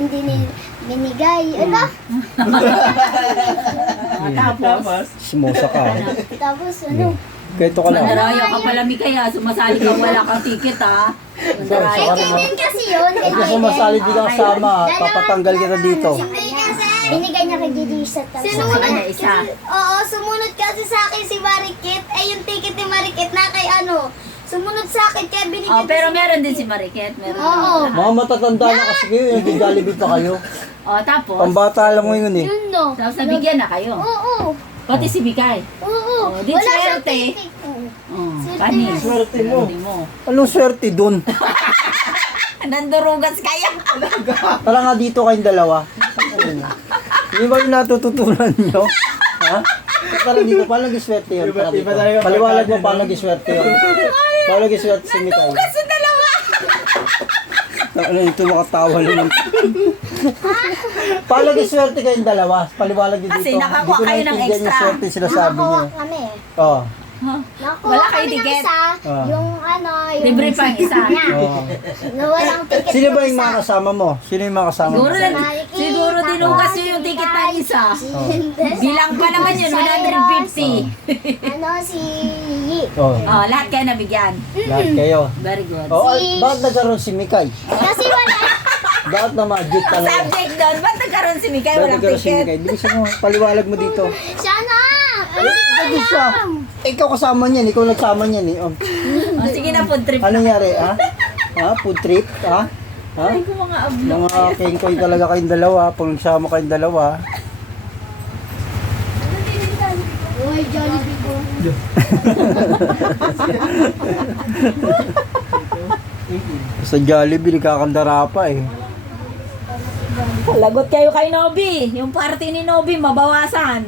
hindi binigay. Ano? Tapos, Simosa ka. Tapos ano? Kaya ito ka lang. mandarayo ka pala, Mikaya. Sumasali ka, wala kang ticket, ha? Mandarayo Kay ka. Jaden kasi yun. Kay Pag Jaden. sumasali di ka kasama, papatanggal kita dito. Hindi kasi. Binigay niya kay Jaden isa. Sa kanya isa. Oo, sumunod kasi sa akin si Marikit. Ay, yung ticket ni Marikit na kay ano. Sumunod sa akin kaya binigay Oh, pero meron din si Mariket. Meron Oo. din. Mga matatanda na kasi kayo, hindi Jollibee pa kayo. Oh, tapos, Pambata lang mo yun eh. Yun no. tapos nabigyan na kayo. Oo. Pati si Bikay. Oo. Oh, di Wala siyang swerte. ticket. Oo. Oh, Swerte panis. na. Swerte mo. Swerte mo. Anong swerte dun? Nandurugas kaya. Tara nga dito kayong dalawa. Hindi ba yung natututunan nyo? Ha? Tara dito, paano nag-swerte yun? Tara dito. Paliwalag mo paano nag-swerte yun. Paano nag-swerte si Mikay? Nandurugas sa dalawa. Ano ito makatawa naman. Paano nag-swerte kayong dalawa? Paliwalag nyo dito. Kasi nakakuha Hindi ko kayo ng naintindihan yung extra. swerte sinasabi niyo. Nakakuha kami. Oh. Nakuha Wala kayo kami ng ticket? isa. Ah. Yung ano, yung Libre pa ang isa. niya. Oh. Na walang ticket. Sino ba yung isa. mga kasama mo? Sino yung mga kasama mo? Siguro, siguro dinugas yun yung ticket ng isa. Bilang pa naman yun, 150. Ano, si Yi. Oh. Oh, lahat kayo nabigyan. Lahat kayo. Very good. Oh, Si- bakit nagkaroon si Mikay? Kasi wala. Bakit na ma-adjust Ang talaga? subject doon, ba't nagkaroon si Mikay Bakit walang nagkaroon si ticket? Mikay? Hindi mo paliwalag mo dito. Siya na. Ano Bakit siya? Ikaw kasama niyan, ikaw nagsama niyan eh. Oh. Oh, sige na, food trip. Ano nangyari, ha? Ha? Food trip, ha? Ha? Ay, ko mga ablo. Mga kengkoy talaga kayong dalawa, pag nagsama kayong dalawa. Uy, Jollibee ko. Sa Jollibee, nagkakandara pa eh. Lagot kayo kay Nobi. Yung party ni Nobi, mabawasan.